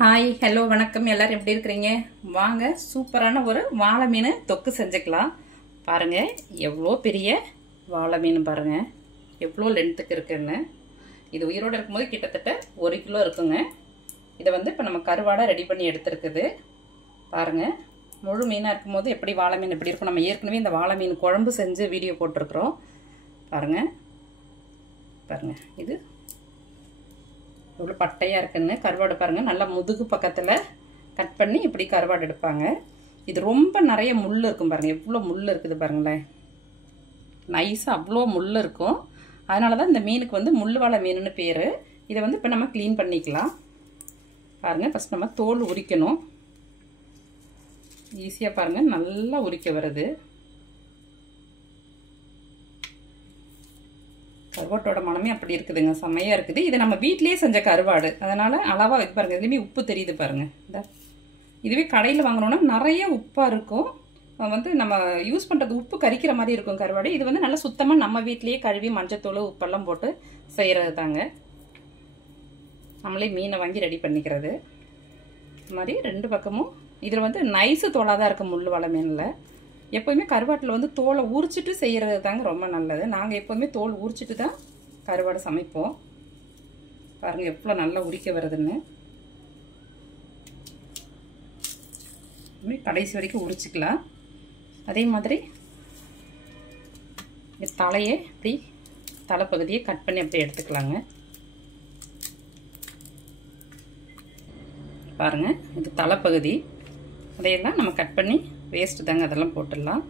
Hi hello வணக்கம். எல்லாரும் எப்படி இருக்கிறீங்க? வாங்க சூப்பரான ஒரு வாழை மீன் தொக்கு செஞ்சுக்கலாம். பாருங்க எவ்வளோ பெரிய வாழை மீன், பாருங்க எவ்வளோ லென்த்துக்கு இருக்குன்னு. இது உயிரோடு இருக்கும்போது கிட்டத்தட்ட 1 கிலோ இருக்குங்க. இதை வந்து இப்போ நம்ம கருவாடை ரெடி பண்ணி எடுத்துருக்குது. பாருங்க முழு மீனாக இருக்கும்போது எப்படி வாழை மீன் எப்படி இருக்கும். நம்ம ஏற்கனவே இந்த வாழை மீன் குழம்பு செஞ்சு வீடியோ போட்டிருக்கிறோம். பாருங்க பாருங்க இது இவ்வளோ பட்டையாக இருக்குன்னு. கருவாடு பாருங்கள், நல்லா முதுகு பக்கத்தில் கட் பண்ணி இப்படி கருவாடு எடுப்பாங்க. இது ரொம்ப நிறைய முள் இருக்கும் பாருங்கள், எவ்வளோ முள் இருக்குது பாருங்களேன். நைஸாக அவ்வளோ முள் இருக்கும். அதனால தான் இந்த மீனுக்கு வந்து முள் வாழை மீனுன்னு பேர். இதை வந்து இப்போ நம்ம க்ளீன் பண்ணிக்கலாம். பாருங்கள், ஃபஸ்ட் நம்ம தோல் உரிக்கணும். ஈஸியாக பாருங்கள் நல்லா உரிக்க வருது. கருவாட்டோட மனமே அப்படி இருக்குதுங்க, செம்மையாக இருக்குது. இது நம்ம வீட்டிலேயே செஞ்ச கருவாடு, அதனால் அளவாக இது பாருங்கள். இதுலேயுமே உப்பு தெரியுது பாருங்கள். இந்த இதுவே கடையில் வாங்கினோன்னா நிறைய உப்பாக இருக்கும். வந்து நம்ம யூஸ் பண்ணுறது உப்பு கரிக்கிற மாதிரி இருக்கும் கருவாடு. இது வந்து நல்லா சுத்தமாக நம்ம வீட்டிலேயே கழுவி மஞ்சத்தூள் உப்பெல்லாம் போட்டு செய்கிறது தாங்க. நம்மளே மீனை வாங்கி ரெடி பண்ணிக்கிறது. இது மாதிரி 2 பக்கமும் இதில் வந்து நைஸு தோலாக தான் இருக்கும் முள் வாழை மீனில். எப்போயுமே கருவாட்டில் வந்து தோலை உரிச்சிட்டு செய்கிறது தாங்க ரொம்ப நல்லது. நாங்கள் எப்போவுமே தோல் உரிச்சிட்டு தான் கருவாடு சமைப்போம். பாருங்கள் எவ்வளோ நல்லா உரிக்க வருதுன்னு. கடைசி வரைக்கும் உரிச்சிக்கலாம். அதே மாதிரி தலையை இப்படி தலைப்பகுதியை கட் பண்ணி அப்படியே எடுத்துக்கலாங்க. பாருங்கள் இது தலைப்பகுதி, அதையெல்லாம் நம்ம கட் பண்ணி வேஸ்ட்டு தாங்க, அதெல்லாம் போட்டுடலாம்.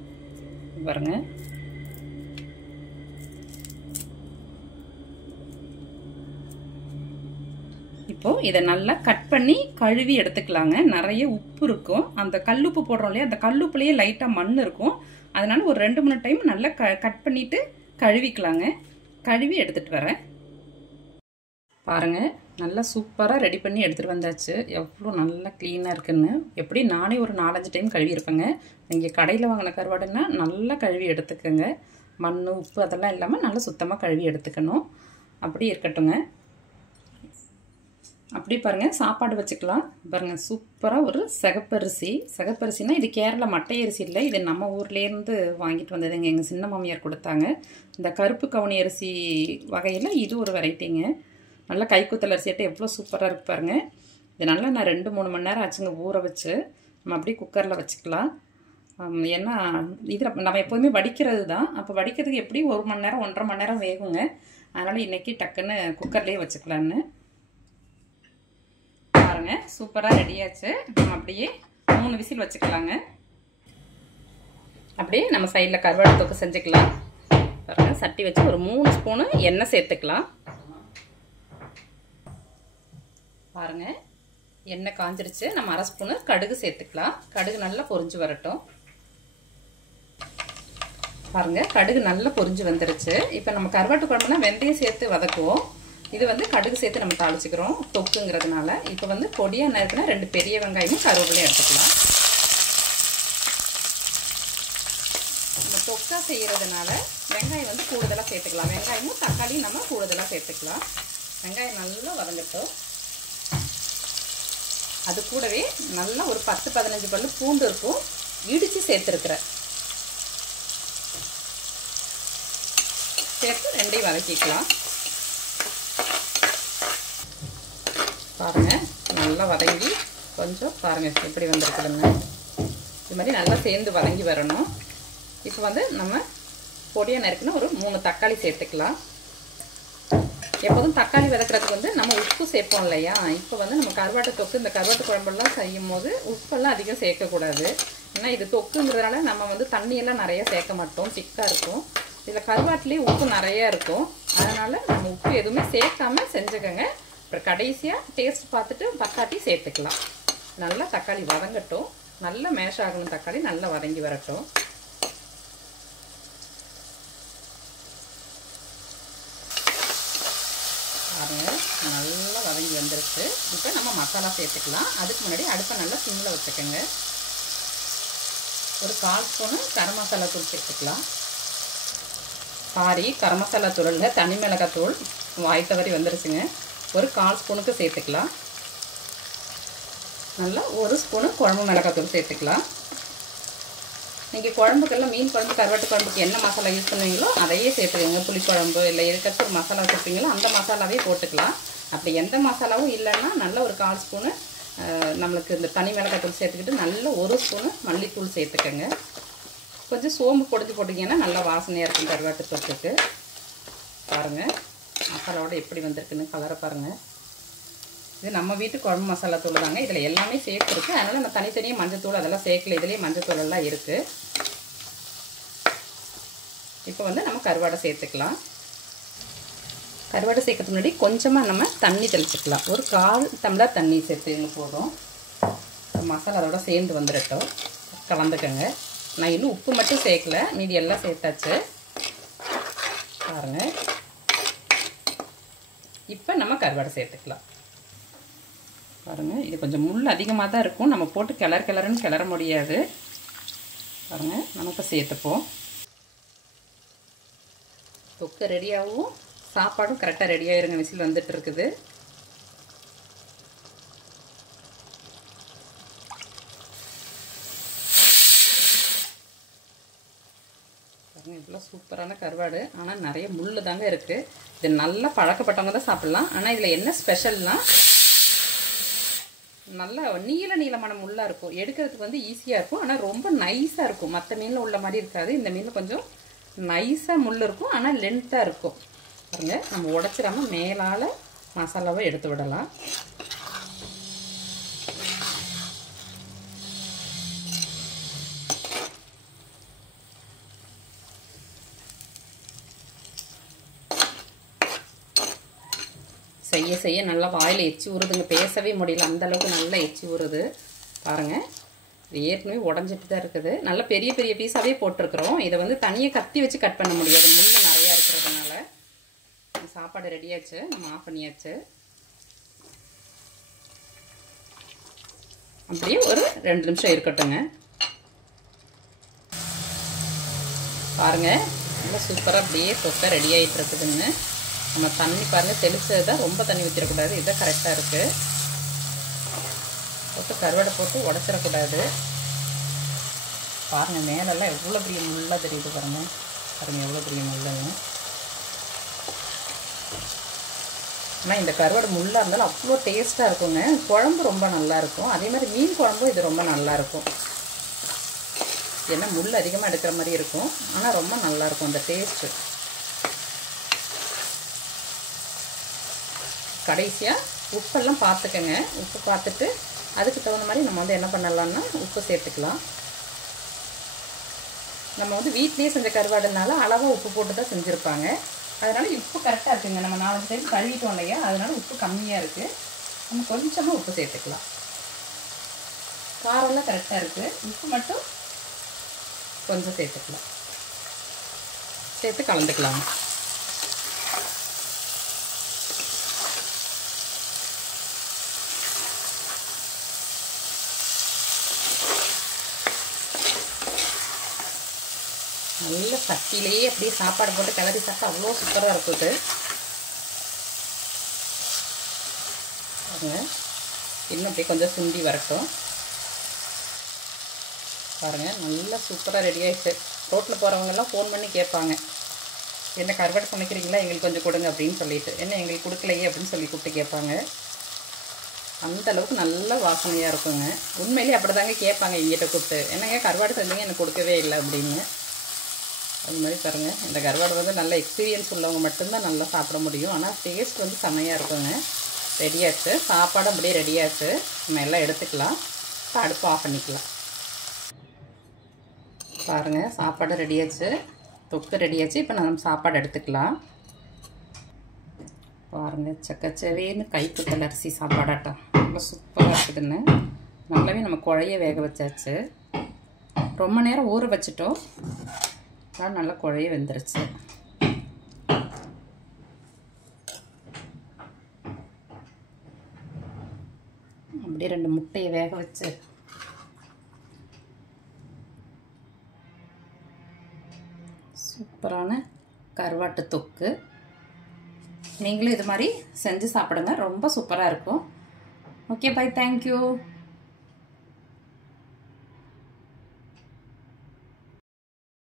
பாருங்க இப்போ இதை நல்லா கட் பண்ணி கழுவி எடுத்துக்கலாங்க. நிறைய உப்பு இருக்கும், அந்த கல்லுப்பு போடுறோம் இல்லையா, அந்த கல்லுப்புலேயே லைட்டாக மண் இருக்கும். அதனால ஒரு 2-3 டைம் நல்லா கட் பண்ணிட்டு கழுவிக்கலாங்க. கழுவி எடுத்துட்டு வரேன். பாருங்க நல்லா சூப்பராக ரெடி பண்ணி எடுத்துகிட்டு வந்தாச்சு. எவ்வளோ நல்லா க்ளீனாக இருக்குன்னு. எப்படி நானே ஒரு 4-5 டைம் கழுவியிருப்பேங்க. இங்கே கடையில் வாங்கின கருவாடுன்னா நல்லா கழுவி எடுத்துக்கோங்க. மண் உப்பு அதெல்லாம் இல்லாமல் நல்லா சுத்தமாக கழுவி எடுத்துக்கணும். அப்படி இருக்கட்டுங்க. அப்படி பாருங்கள் சாப்பாடு வச்சுக்கலாம். பாருங்கள் சூப்பராக ஒரு சிகப்பரிசினா இது கேரளா மட்டை அரிசி இல்லை, இது நம்ம ஊர்லேருந்து வாங்கிட்டு வந்ததுங்க. எங்கள் சின்ன மாமியார் கொடுத்தாங்க. இந்த கருப்பு கவுனி அரிசி வகையில் இது ஒரு வெரைட்டிங்க. நல்லா கைக்குத்தல் அரிசியாட்ட எவ்வளோ சூப்பராக இருக்கு பாருங்கள். இது நல்லா நான் 2-3 மணி நேரம் ஆச்சுங்க ஊற வச்சு. நம்ம அப்படியே குக்கரில் வச்சுக்கலாம். ஏன்னா இதில் நம்ம எப்போதுமே வடிக்கிறது தான். அப்போ வடிக்கிறதுக்கு எப்படி 1 மணி நேரம் 1.5 மணி நேரம் வேகுங்க. அதனால் இன்றைக்கி டக்குன்னு குக்கர்லேயே வச்சுக்கலான்னு. பாருங்கள் சூப்பராக ரெடியாச்சு. நம்ம அப்படியே 3 விசில் வச்சுக்கலாங்க. அப்படியே நம்ம சைடில் கருவாடு தொக்கு செஞ்சுக்கலாம். பாருங்கள் சட்டி வச்சு ஒரு 3 ஸ்பூனு எண்ணெய் சேர்த்துக்கலாம். பாருங்க எண்ணெய் காஞ்சிருச்சு. நம்ம 1/2 ஸ்பூனு கடுகு சேர்த்துக்கலாம். கடுகு நல்லா பொரிஞ்சு வரட்டும். பாருங்க கடுகு நல்லா பொரிஞ்சு வந்துருச்சு. இப்போ நம்ம கருவாட்டு குழம்புனா வெந்தயம் சேர்த்து வதக்குவோம். இது வந்து கடுகு சேர்த்து நம்ம தாளிச்சுக்கிறோம் தொக்குங்கிறதுனால. இப்போ வந்து பொடியாக நறுக்குனா 2 பெரிய வெங்காயமும் கருவேப்பிலையும் எடுத்துக்கலாம். நம்ம தொக்கா செய்யறதுனால வெங்காயம் வந்து கூடுதலாக சேர்த்துக்கலாம். வெங்காயமும் தக்காளியும் நம்ம கூடுதலாக சேர்த்துக்கலாம். வெங்காயம் நல்லா வதங்கட்டும். அது கூடவே நல்லா ஒரு 10-15 பல்லு பூண்டு இருக்கும், இடித்து சேர்த்துருக்குறேன். சேர்த்து 2ஐயும் வதக்கிக்கலாம். பாருங்கள் நல்லா வதங்கி கொஞ்சம் பாருங்கள் எப்படி வந்திருக்குதுங்க. இது மாதிரி நல்லா சேர்ந்து வதங்கி வரணும். இப்போ வந்து நம்ம பொடியாக நறுக்குன்னா ஒரு 3 தக்காளி சேர்த்துக்கலாம். எப்போதும் தக்காளி வதக்கிறதுக்கு வந்து நம்ம உப்பு சேர்ப்போம் இல்லையா. இப்போ வந்து நம்ம கருவாட்டு தொக்கு இந்த கருவாட்டு குழம்பெல்லாம் செய்யும் போது உப்பெல்லாம் அதிகம் சேர்க்கக்கூடாது. ஏன்னா இது தொக்குங்கிறதுனால நம்ம வந்து தண்ணியெல்லாம் நிறைய சேர்க்க மாட்டோம், திக்காக இருக்கும். இதில் கருவாட்டிலேயே உப்பு நிறையா இருக்கும். அதனால் நம்ம உப்பு எதுவுமே சேர்க்காம செஞ்சுக்கோங்க. அப்புறம் கடைசியாக டேஸ்ட் பார்த்துட்டு தக்காளி சேர்த்துக்கலாம். நல்லா தக்காளி வதங்கட்டும். நல்லா மேஷ் ஆகணும். தக்காளி நல்லா வதங்கி வரட்டும். நல்லா வதங்கி வந்துருச்சு. இப்போ நம்ம மசாலா சேர்த்துக்கலாம். அதுக்கு முன்னாடி அடுப்பை நல்லா சிம்மில் வச்சுக்கோங்க. ஒரு 1/4 ஸ்பூனு கரம் மசாலா தூள் சேர்த்துக்கலாம். கரம் மசாலா தூளில் தனி மிளகாய் தூள் வாய் தவறி வந்துருச்சுங்க. ஒரு 1/4 ஸ்பூனுக்கு சேர்த்துக்கலாம். நல்லா 1 ஸ்பூனு குழம்பு மிளகாத்தூள் சேர்த்துக்கலாம். நீங்கள் குழம்புக்கெல்லாம் மீன் குழம்பு கருவாட்டு குழம்புக்கு என்ன மசாலா யூஸ் பண்ணுவீங்களோ அதையே சேர்த்துக்கோங்க. புளிக்குழம்பு இல்லை எதுக்காச்சும் ஒரு மசாலா சேர்ப்பீங்களோ அந்த மசாலாவே போட்டுக்கலாம். அப்படி எந்த மசாலாவும் இல்லைன்னா நல்ல ஒரு 1/4 ஸ்பூனு நம்மளுக்கு இந்த தனி மிளகாத்தூள் சேர்த்துக்கிட்டு நல்ல 1 ஸ்பூனு மல்லித்தூள் சேர்த்துக்கோங்க. கொஞ்சம் சோம்பு பொடிஞ்சு போட்டிங்கன்னா நல்லா வாசனையாக இருக்கும் கருவாட்டு தொட்டுக்கு. பாருங்கள் மசாலாவோட எப்படி வந்திருக்குன்னு கலரை பாருங்கள். இது நம்ம வீட்டு குழம்பு மசாலா தூள் தாங்க. இதில் எல்லாமே சேர்த்துருக்கு. அதனால் நம்ம தனித்தனியாக மஞ்சத்தூள் அதெல்லாம் சேர்க்கல. இதுலேயே மஞ்சத்தூள் எல்லாம் இருக்குது. இப்போ வந்து நம்ம கருவாடை சேர்த்துக்கலாம். கருவாடை சேர்க்கறதுக்கு முன்னாடி கொஞ்சமாக நம்ம தண்ணி தெளிச்சுக்கலாம். ஒரு 1/4 டம்ளர் தண்ணி சேர்த்துங்க போதும். மசாலா அதோட சேர்ந்து வந்துடட்டும். கலந்துக்கங்க. நான் இன்னும் உப்பு மட்டும் சேர்க்கல, மீதி எல்லாம் சேர்த்தாச்சு. பாருங்கள். இப்போ நம்ம கருவாடை சேர்த்துக்கலாம். பாருங்கள் இது கொஞ்சம் முள் அதிகமாக தான் இருக்கும். நம்ம போட்டு கிளறுன்னு கிளற முடியாது. பாருங்கள் நம்ம இப்போ சேர்த்துப்போம். தொக்கு ரெடியாகவும் சாப்பாடும் கரெக்டாக ரெடியாகிருங்க. விசில் வந்துட்டு இருக்குது. பாருங்கள் இவ்வளோ சூப்பரான கருவாடு. ஆனால் நிறைய முள் தாங்க இருக்குது. இது நல்லா பழக்கப்பட்டவங்க தான் சாப்பிட்லாம். ஆனால் இதில் என்ன ஸ்பெஷல்னால் நல்லா நீளமான முள்ளாக இருக்கும். எடுக்கிறதுக்கு வந்து ஈஸியாக இருக்கும். ஆனால் ரொம்ப நைஸாக இருக்கும். மற்ற மீனில் உள்ள மாதிரி இருக்காது. இந்த மீனில் கொஞ்சம் நைஸாக முள் இருக்கும். ஆனால் லென்த்தாக இருக்கும். பாருங்கள் நம்ம உடச்சிடாமல் மேலால் மசாலாவை எடுத்து விடலாம். செய்ய செய்ய நல்லா வாயில் எச்சி ஊறுதுங்க. பேசவே முடியல, அந்தளவுக்கு நல்லா எச்சி ஊறுது. பாருங்கள் இது ஏற்கனவே உடஞ்சிட்டு தான் இருக்குது. நல்லா பெரிய பெரிய பீஸாகவே போட்டிருக்கிறோம். இதை வந்து தனியாக கத்தி வச்சு கட் பண்ண முடியாது, முள் நிறையா இருக்கிறதுனால. சாப்பாடு ரெடியாச்சு, நம்ம ஆஃப் பண்ணியாச்சு. அப்படியே ஒரு 2 நிமிஷம் இருக்கட்டுங்க. பாருங்கள் நல்லா சூப்பராக அப்படியே தொக்கை ரெடி ஆகிட்டு இருக்குதுங்க. நம்ம தண்ணி பாருங்கள் தெளிச்சது தான், ரொம்ப தண்ணி ஊற்றிடக்கூடாது. இதுதான் கரெக்டாக இருக்குது. போட்டு கருவாடை போட்டு உடச்சிடக்கூடாது. பாருங்கள் மேலெல்லாம் எவ்வளோ பெரிய முள்ளாக தெரியுது. பாருங்கள் எவ்வளோ பெரிய முள்ளுன்னு. ஆனால் இந்த கருவாடு முள்ளாக இருந்தாலும் அவ்வளோ டேஸ்ட்டாக இருக்குங்க. குழம்பு ரொம்ப நல்லாயிருக்கும். அதே மாதிரி மீன் குழம்பும் இது ரொம்ப நல்லாயிருக்கும். ஏன்னா முள் அதிகமாக எடுக்கிற மாதிரி இருக்கும். ஆனால் ரொம்ப நல்லாயிருக்கும் அந்த டேஸ்ட்டு. கடைசியாக உப்பெல்லாம் பார்த்துக்கங்க. உப்பு பார்த்துட்டு அதுக்கு தகுந்த மாதிரி நம்ம வந்து என்ன பண்ணலாம்னா உப்பு சேர்த்துக்கலாம். நம்ம வந்து வீட்லேயே செஞ்ச கருவாடுனால அளவாக உப்பு போட்டு தான் செஞ்சுருப்பாங்க. அதனால் உப்பு கரெக்டாக இருக்குங்க. நம்ம 4 டைம் கழுவிட்டோம் இல்லையா, அதனால் உப்பு கம்மியாக இருக்குது. நம்ம கொஞ்சமாக உப்பு சேர்த்துக்கலாம். காரம்லாம் கரெக்டாக இருக்குது. உப்பு மட்டும் கொஞ்சம் சேர்த்துக்கலாம். சேர்த்து கலந்துக்கலாம். நல்ல சட்டிலேயே அப்படியே சாப்பாடு போட்டு கிளறி சாப்பிட்டா அவ்வளோ சூப்பராக இருக்குது. பாருங்கள் இன்னும் அப்படியே கொஞ்சம் சுண்டி வரட்டும். பாருங்கள் நல்லா சூப்பராக ரெடி ஆகிடுச்சு. ரோட்டில் போகிறவங்கெல்லாம் ஃபோன் பண்ணி கேட்பாங்க, என்ன கருவாடு சமைக்கிறீங்களா, எங்களுக்கு கொஞ்சம் கொடுங்க அப்படின்னு சொல்லிட்டு. என்ன எங்களுக்கு கொடுக்கலையே அப்படின்னு சொல்லி கூப்பிட்டு கேட்பாங்க. அந்தளவுக்கு நல்ல வாசனையாக இருக்குங்க. உண்மையிலேயே அப்படி தாங்க கேட்பாங்க எங்கிட்ட கூப்பிட்டு, என்னங்க கருவாடு செஞ்சீங்க எனக்கு கொடுக்கவே இல்லை அப்படின்னு. அது மாதிரி பாருங்கள் இந்த கருவாடு வந்து நல்ல எக்ஸ்பீரியன்ஸ் உள்ளவங்க மட்டும்தான் நல்லா சாப்பிட முடியும். ஆனால் டேஸ்ட் வந்து செம்மையாக இருக்குங்க. ரெடியாச்சு, சாப்பாடு அப்படியே ரெடியாச்சு. நம்ம எல்லாம் எடுத்துக்கலாம். இப்போ அடுப்பு ஆஃப் பண்ணிக்கலாம். பாருங்கள் சாப்பாடு ரெடியாச்சு, தொக்கு ரெடியாச்சு. இப்போ நம்ம சாப்பாடு எடுத்துக்கலாம். பாருங்கள் சக்கச்சவேன்னு கைக்குத்தல் அரிசி சாப்பாடாட்டம் ரொம்ப சூப்பராக இருக்குதுன்னு. நல்லாவே நம்ம குழைய வேக வச்சாச்சு. ரொம்ப நேரம் ஊற வச்சுட்டோம். நல்லா குழைய வெந்துருச்சு. அப்படியே 2 முட்டையை வேக வச்சு சூப்பரான கருவாட்டு தொக்கு. நீங்களும் இது மாதிரி செஞ்சு சாப்பிடுங்க, ரொம்ப சூப்பராக இருக்கும். Okay bye, thank you.